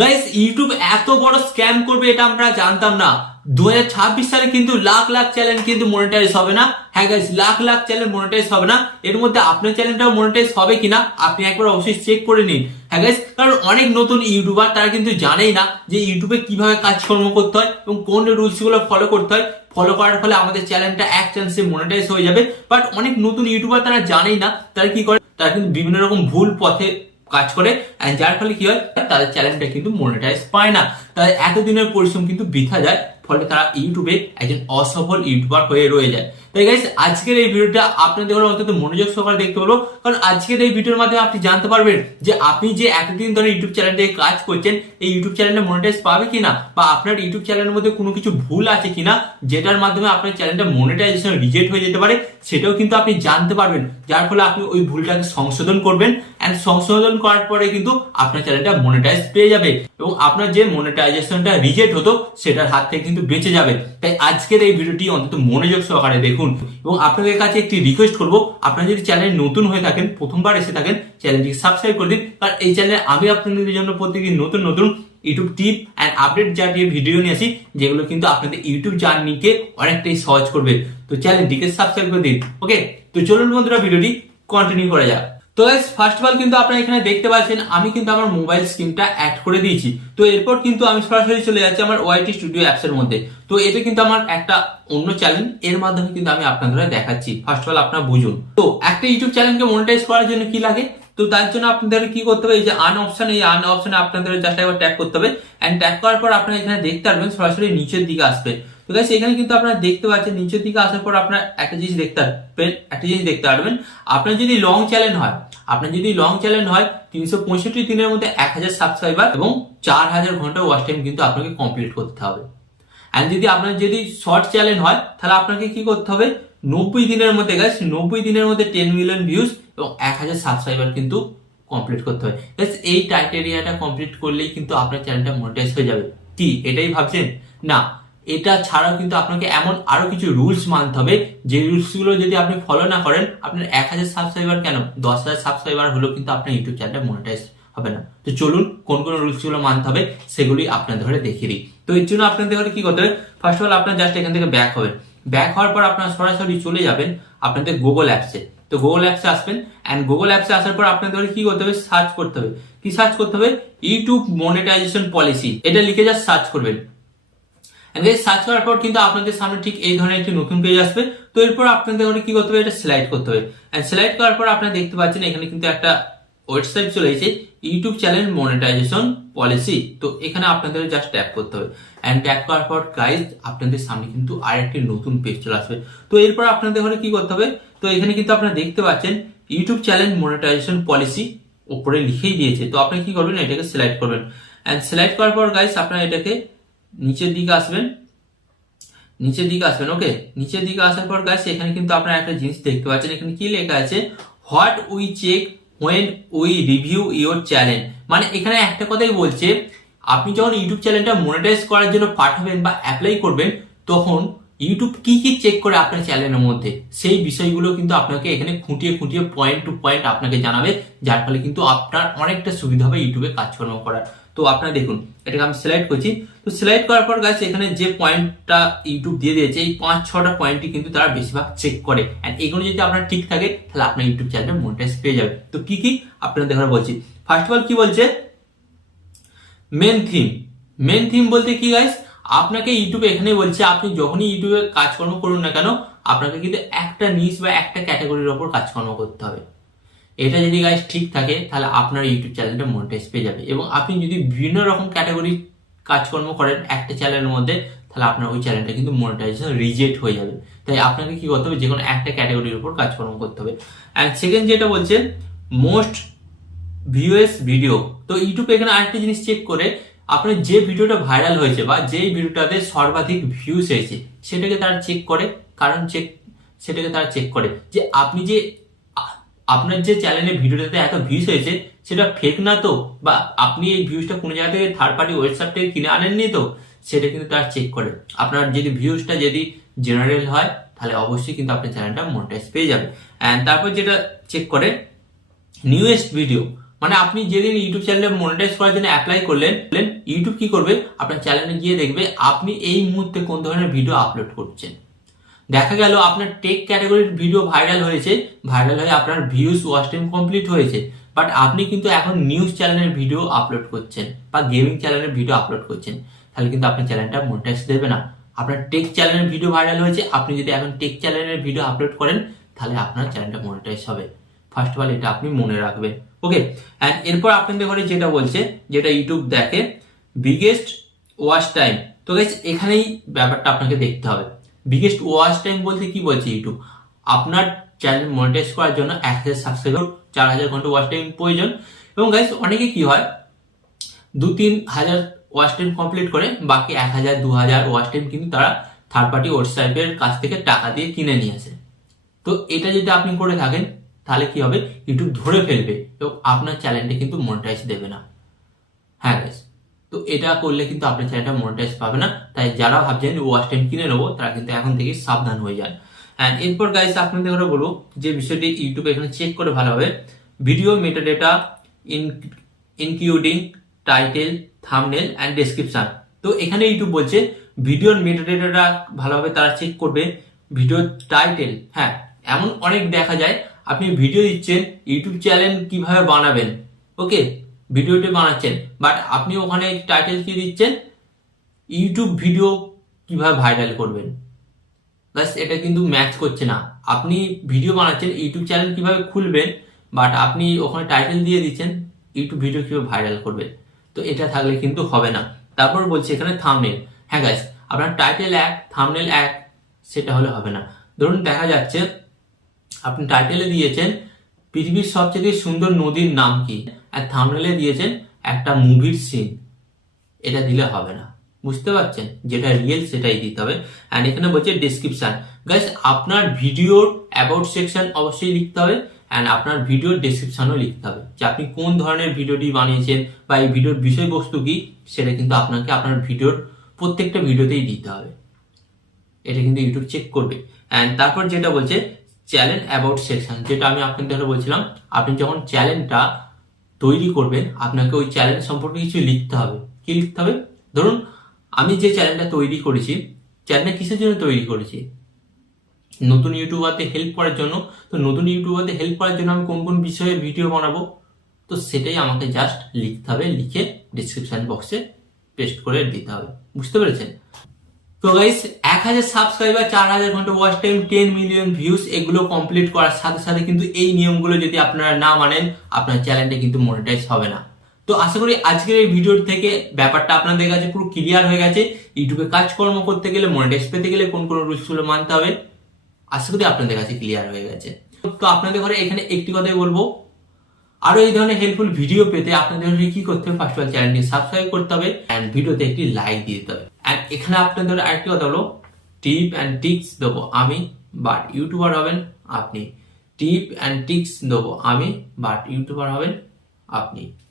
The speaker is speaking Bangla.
গাইস ইউটিউব এত বড় স্ক্যাম করবে এটা আমরা জানতাম না। 2026 সালে কিন্তু লাখ লাখ চ্যানেল কিন্তু মনিটাইজ হবে না। হ্যাঁ guys, lakh lakh channel monetise হবে না। এর মধ্যে আপনার চ্যানেলটাও মনিটাইজ হবে কিনা আপনি একবার অবশ্যই চেক করে নিন। হ্যাঁ গাইস, কারণ অনেক নতুন ইউটিউবার তারা কিন্তু জানেই না যে ইউটিউবে কিভাবে কাজকর্ম করতে হয় এবং কোন রুলস গুলো ফলো করতে হয়। ফলো করার ফলে আমাদের চ্যানেলটা এক চান্সে মনিটাইজ হয়ে যাবে। বাট অনেক নতুন ইউটিউবার তারা জানেই না। তারা কি করে, তারা কিন্তু বিভিন্ন রকম ভুল পথে কাজ করে, যার ফলে কি হয়, তাদের চ্যানেলটা কিন্তু মনিটাইজ পায় না। তাদের এতদিনের পরিশ্রম কিন্তু বৃথা যায়, ফলে তারা ইউটিউবে একজন অসফল ইউটিউবার হয়ে রয়ে যায়। তাই গাইস, আজকের এই ভিডিওটা আপনাদের অন্তত মনোযোগ সহকারে দেখতে বলবো, কারণ আজকের এই ভিডিওর মাধ্যমে আপনি জানতে পারবেন যে আপনি যে এতদিন ধরে ইউটিউব চ্যানেল থেকে কাজ করছেন, এই ইউটিউব চ্যানেলটা মনিটাইজ পাবে কিনা, বা আপনার ইউটিউব চ্যানেলের মধ্যে কোনো কিছু ভুল আছে কিনা যেটার মাধ্যমে আপনার চ্যানেলটা মনিটাইজেশন রিজেক্ট হয়ে যেতে পারে, সেটাও কিন্তু আপনি জানতে পারবেন। যার ফলে আপনি ওই ভুলটাকে সংশোধন করবেন, এন্ড সংশোধন করার পরে কিন্তু আপনার চ্যানেলটা মনিটাইজ পেয়ে যাবে এবং আপনার যে মনিটাইজেশনটা রিজেক্ট হতো সেটার হাত থেকে কিন্তু বেঁচে যাবে। তাই আজকের এই ভিডিওটি অন্তত মনোযোগ সহকারে দেখুন। এবং আপনাদের কাছে একটি রিকোয়েস্ট করবো, আপনারা যদি চ্যানেলে নতুন হয়ে থাকেন, প্রথমবার এসে থাকেন, চ্যানেলটিকে সাবস্ক্রাইব করে দিন। কারণ এই চ্যানেলে আমি আপনাদের জন্য প্রত্যেকদিন নতুন নতুন ইউটিউব টিপ এন্ড আপডেট জাতীয় ভিডিও নিয়ে আসি, যেগুলো কিন্তু আপনাদের ইউটিউব জার্নিকে অনেকটাই সহজ করবে। তো চ্যানেলটিকে সাবস্ক্রাইব করে দিন। ওকে, তো চলুন বন্ধুরা, ভিডিওটি কন্টিনিউ করা যাক। তো গাইস, ফার্স্ট অফ অল কিন্তু আপনারা এখানে দেখতে পাচ্ছেন আমি কিন্তু আমার মোবাইল স্ক্রিনটা অ্যাড করে দিয়েছি। তো এরপর কিন্তু আমি সরাসরি চলে যাচ্ছি আমার ওয়াইটি স্টুডিও অ্যাপস এর মধ্যে। তো এটা কিন্তু আমার একটা অন্য চ্যানেল, এর মাধ্যমে কিন্তু আমি আপনাদের দেখাচ্ছি। ফার্স্ট অফ অল আপনারা বুঝুন, তো একটা ইউটিউব চ্যানেলকে মনিটাইজ করার জন্য কি লাগে। তো তার জন্য আপনাদের কি করতে হবে, এই যে আন অপশন, এই আন অপশনে আপনাদের জাস্ট একবার ট্যাপ করতে হবে। এন্ড ট্যাপ করার পর আপনারা এখানে দেখতে পারবেন সরাসরি নিচের দিকে আসবে। তো গাইস, এখানে কিন্তু আপনারা দেখতে পাচ্ছেন নিচের দিকে আসার পর আপনারা একটা জিনিস দেখতে পারবেন। আপনার যদি লং চ্যানেল হয় 365 দিনের মধ্যে 1000 সাবস্ক্রাইবার এবং 4000 ঘন্টা ওয়াচ টাইম কিন্তু আপনাকে কমপ্লিট করতে হবে। এন্ড যদি আপনার যদি শর্ট চ্যানেল হয়, তাহলে আপনাকে কি করতে হবে, 90 দিনের মধ্যে গাইস, 90 দিনের মধ্যে 10 মিলিয়ন ভিউজ এবং 1000 সাবস্ক্রাইবার কিন্তু কমপ্লিট করতে হবে। এই ক্রাইটেরিয়াটা কমপ্লিট করলেই কিন্তু আপনার চ্যানেলটা মনিটাইজ হয়ে যাবে। কি এটাই ভাবছেন? না, এটা ছাড়াও কিন্তু আপনাকে এমন আরো কিছু রুলস মানতে হবে, যে রুলস গুলো যদি আপনি ফলো না করেন, আপনার 1000 সাবস্ক্রাইবার কেন 10,000 সাবস্ক্রাইবার হলেও কিন্তু আপনার ইউটিউব চ্যানেলটা মনিটাইজ হবে না। তো চলুন কোন কোন রুলস গুলো মানতে হবে সেগুলি আপনাদের ধরে দেখিয়ে দিই। তো এর জন্য আপনাদের কি করতে হবে, ফার্স্ট অফ অল আপনার জাস্ট এখান থেকে ব্যাক হবেন। ব্যাক হওয়ার পর আপনারা সরাসরি চলে যাবেন আপনাদের গুগল অ্যাপসে। তো গুগল অ্যাপসে আসবেন, এন্ড গুগল অ্যাপসে আসার পর আপনাদের কি করতে হবে, সার্চ করতে হবে। কি সার্চ করতে হবে, ইউটিউব মনিটাইজেশন পলিসি, এটা লিখে জাস্ট সার্চ করবেন। সার্চ করার পর কিন্তু আপনাদের সামনে ঠিক এই ধরনের একটি নতুন পেজ আসবে। তো এরপর আপনাদের কি করতে হবে, এটা সিলেক্ট করতে হবে। এন্ড সিলেক্ট করার পর আপনারা দেখতে পাচ্ছেন এখানে কিন্তু একটা ওয়েবসাইট চলে এসেছে, ইউটিউব চ্যানেল মনিটাইজেশন পলিসি। তো এখানে আপনাদের জাস্ট ট্যাপ করতে হবে। এন্ড ট্যাপ করার পর গাইস, আপনাদের সামনে কিন্তু আরেকটি নতুন পেজ চলে আসবে। তো এরপর আপনাদের কি করতে হবে, তো এখানে কিন্তু আপনারা দেখতে পাচ্ছেন ইউটিউব চ্যানেল মনিটাইজেশন পলিসি উপরে লিখেই দিয়েছে। তো আপনি কি করবেন, এটাকে সিলেক্ট করবেন। এন্ড সিলেক্ট করার পর গাইস, আপনারা এটাকে নিচের দিকে আসবেন। ওকে, নিচের দিকে আসার পর গাইস, এখানে কিন্তু আপনারা একটা জিনিস দেখতে পাচ্ছেন, এখানে কি লেখা আছে, what we check when we review your channel. মানে এখানে একটা কথাই বলছে, আপনি যখন ইউটিউব চ্যানেলটা মনিটাইজ করার জন্য পাঠাবেন বা অ্যাপ্লাই করবেন, তখন ইউটিউব কি কি চেক করে আপনার চ্যানেলের মধ্যে, সেই বিষয়গুলো কিন্তু আপনাকে এখানে খুঁটিয়ে পয়েন্ট টু পয়েন্ট আপনাকে জানাবে, যার ফলে কিন্তু আপনার অনেকটা সুবিধা হবে ইউটিউবে কাজকর্ম করার। তো আপনারা দেখুন, এটাকে আমি সিলেক্ট করছি। তো সিলেক্ট করার পর গাইস, এখানে যে পয়েন্টটা ইউটিউব দিয়ে দিয়েছে, এই 5-6টা পয়েন্টই কিন্তু তারা বেশিরভাগ চেক করে। এন্ড এগুলো যদি আপনার ঠিক থাকে, তাহলে আপনার ইউটিউব চ্যানেলটা মনিটাইজ পেয়ে যাবে। তো কি কি আপনাদের দেখা বলছি। ফার্স্ট অফ অল কি বলছে, মেন থিম বলতে কি গাইস, আপনাকে ইউটিউবে এখানে বলছে, আপনি যখনই ইউটিউবে কাজকর্ম করুন না কেন, আপনাকে কিন্তু একটা নিশ বা একটা ক্যাটাগরির ওপর কাজকর্ম করতে হবে। এটা যদি গাইস ঠিক থাকে, তাহলে আপনার ইউটিউব চ্যানেলটা মনিটাইজ পেয়ে যাবে। এবং আপনি যদি বিভিন্ন রকম ক্যাটাগরির কাজকর্ম করেন একটা চ্যানেলের মধ্যে, তাহলে আপনার ওই চ্যানেলটা কিন্তু মনিটাইজেশন রিজেক্ট হয়ে যাবে। তাই আপনাকে কি করতে হবে, যে কোনো একটা ক্যাটাগরির উপর কাজকর্ম করতে হবে। এন্ড সেকেন্ড যেটা বলছে, মোস্ট ভিউএস ভিডিও। তো ইউটিউব এখানে আরেকটা জিনিস চেক করে, আপনার যে ভিডিওটা ভাইরাল হয়েছে বা যেই ভিডিওটাতে সর্বাধিক ভিউজ হয়েছে, সেটাকে তারা চেক করে। সেটাকে তারা চেক করে যে আপনার যে চ্যানেলে ভিডিওটাতে এত ভিউজ হয়েছে, সেটা ফেক না তো, বা আপনি এই ভিউজটা কোনো জায়গা থেকে থার্ড পার্টি ওয়েবসাইট থেকে কিনে আনেননি তো, সেটা কিন্তু তারা চেক করে। আপনার যদি ভিউজটা যদি জেনারেল হয়, তাহলে অবশ্যই কিন্তু আপনার চ্যানেলটা মনিটাইজ পেয়ে যাবে। এন্ড তারপর যেটা চেক করে, নিউয়েস্ট ভিডিও, মানে আপনি যেদিন ইউটিউব চ্যানেলে মনিটাইজ করার জন্য অ্যাপ্লাই করলেন, ইউটিউব কি করবে, আপনার চ্যানেলে গিয়ে দেখবে আপনি এই মুহূর্তে কোন ধরনের ভিডিও আপলোড করছেন। দেখা গেল আপনার টেক ক্যাটাগরির ভিডিও ভাইরাল হয়েছে, ভাইরাল হয়ে আপনার ভিউজ ওয়াচ টাইম কমপ্লিট হয়েছে, বাট আপনি কিন্তু এখন নিউজ চ্যানেলের ভিডিও আপলোড করছেন বা গেমিং চ্যানেলের ভিডিও আপলোড করছেন, তাহলে কিন্তু আপনার চ্যানেলটা মনিটাইজ দেবে না। আপনার টেক চ্যানেলের ভিডিও ভাইরাল হয়েছে, আপনি যদি এখন টেক চ্যানেলের ভিডিও আপলোড করেন তাহলে আপনার চ্যানেলটা মনিটাইজ হবে। ফার্স্ট অফ অল এটা আপনি মনে রাখবেন, ওকে। অ্যান্ড এরপর আপনাদের ঘরে যেটা বলছে, যেটা ইউটিউব দেখে বিগেস্ট ওয়াচ টাইম। তো গাইস এখানেই ব্যাপারটা আপনাকে দেখতে হবে। বিগেস্ট ওয়াচ টাইম বলতে কি বলছে ইউটিউব, আপনার চ্যানেল মনিটাইজ করার জন্য 1000 সাবস্ক্রাইবার 4000 ঘন্টা ওয়াচ টাইম প্রয়োজন। এবং গাইস অনেকে কি হয় 2-3 হাজার ওয়াচ টাইম কমপ্লিট করে বাকি 1000-2000 ওয়াচ টাইম কিন্তু তারা থার্ড পার্টি ওয়েবসাইটের কাছ থেকে টাকা দিয়ে কিনে নিয়ে আসে। তো এটা যদি আপনি করে থাকেন তাহলে কি হবে, ইউটিউব ধরে ফেলবে এবং আপনার চ্যানেলটা কিন্তু মনিটাইজ দেবে না। হ্যাঁ গাইস, তো এটা করলে কিন্তু আপনার চ্যানেলটা মনিটাইজ পাবে না। তাই যারা ভাবছেন ওয়াচ টাইম কিনে নেবো তারা কিন্তু এখন থেকে সাবধান হয়ে যান। অ্যান্ড এরপর গাইস আপনাদের ঘরে বলবো যে বিষয়টি ইউটিউব এখানে চেক করে ভালোভাবে, video metadata including title, thumbnail and description. তো এখানে ইউটিউব বলছে ভিডিওর মেটাডেটাটা ভালোভাবে তারা চেক করবে। ভিডিও টাইটেল, হ্যাঁ এমন অনেক দেখা যায় আপনি ভিডিও দিচ্ছেন ইউটিউব চ্যানেল কিভাবে বানাবেন, ওকে, ভিডিওটি বানাচ্ছেন, বাট আপনি ওখানে টাইটেল কি দিচ্ছেন, ইউটিউব ভিডিও কিভাবে ভাইরাল করবেন। বাস এটা কিন্তু ম্যাচ করছে না। আপনি ভিডিও বানাচ্ছেন ইউটিউব চ্যানেল কিভাবে খুলবেন, বাট আপনি ওখানে টাইটেল দিয়ে দিচ্ছেন ইউটিউব ভিডিও কিভাবে ভাইরাল করবেন। তো এটা থাকলে কিন্তু হবে না। তারপর বলছে এখানে থাম্বনেল, হ্যাঁ গাইস আপনার টাইটেল এক থাম্বনেল এক সেটা হলে হবে না। ধরুন দেখা যাচ্ছে আপনি টাইটেলে দিয়েছেন পৃথিবীর সবচেয়ে সুন্দর নদীর নাম কি, আর থাম্বনেলে দিয়েছেন একটা মুভির সিন, এটা দিলে হবে না। বুঝতে পারছেন, যেটা রিয়েল সেটাই দিতে হবে। অ্যান্ড এখানে বলছে ডেসক্রিপশন, গাইস আপনার ভিডিওর অ্যাবাউট সেকশন অবশ্যই লিখতে হবে, অ্যান্ড আপনার ভিডিওর ডেসক্রিপশনও লিখতে হবে যে আপনি কোন ধরনের ভিডিওটি বানিয়েছেন বা এই ভিডিওর বিষয়বস্তু কি, সেটা কিন্তু আপনাকে আপনার ভিডিওর প্রত্যেকটা ভিডিওতেই দিতে হবে। এটা কিন্তু ইউটিউব চেক করবে। অ্যান্ড তারপর যেটা বলছে চ্যানেল অ্যাবাউট সেকশন, যেটা আমি আপনাদের বলছিলাম, আপনি যখন চ্যানেলটা তৈরি করবেন আপনাকে ওই চ্যানেল সম্পর্কে কিছু লিখতে হবে। কি লিখতে হবে, ধরুন আমি যে চ্যানেলটা তৈরি করেছি, চ্যানেলটা কিসের জন্য তৈরি করেছি, নতুন ইউটিউবারদের হেল্প করার জন্য। তো নতুন ইউটিউবারদের হেল্প করার জন্য আমি কোন কোন বিষয়ে ভিডিও বানাবো, তো সেটাই আমাকে জাস্ট লিখতে হবে, লিখে ডিসক্রিপশন বক্সে পেস্ট করে দিতে হবে। বুঝতে পেরেছেন? তো গাইস 1000 সাবস্ক্রাইবার 4000 ঘন্টা ওয়াচ টাইম 10 মিলিয়ন ভিউজ এগুলো কমপ্লিট করার সাথে সাথে কিন্তু এই নিয়মগুলো যদি আপনারা না মানেন আপনার চ্যানেলটা কিন্তু মনিটাইজ হবে না। তো আশা করি আজকের এই ভিডিওর থেকে ব্যাপারটা আপনাদের কাছে পুরো ক্লিয়ার হয়ে গেছে। ইউটিউবে কাজকর্ম করতে গেলে, মনিটাইজ পেতে গেলে কোন কোন রুলসগুলো মানতে হবে আশা করি আপনাদের কাছে ক্লিয়ার হয়ে গেছে। তো আপনাদের ঘরে এখানে একটি কথাই বলবো, আরো এই ধরনের হেল্পফুল ভিডিও পেতে আপনাদের কি করতে হবে, ফার্স্ট অফ অল চ্যানেলটি সাবস্ক্রাইব করতে হবে এন্ড ভিডিওতে একটি লাইক দিয়ে দিতে হবে। এন্ড এখানে আপনাদের আরেকটি কথা হলো টিপ এন্ড টিক্স দেবো আমি, বাট ইউটিউবার হবেন আপনি। টিপ এন্ড টিক্স দেবো আমি, বাট ইউটিউবার হবেন আপনি।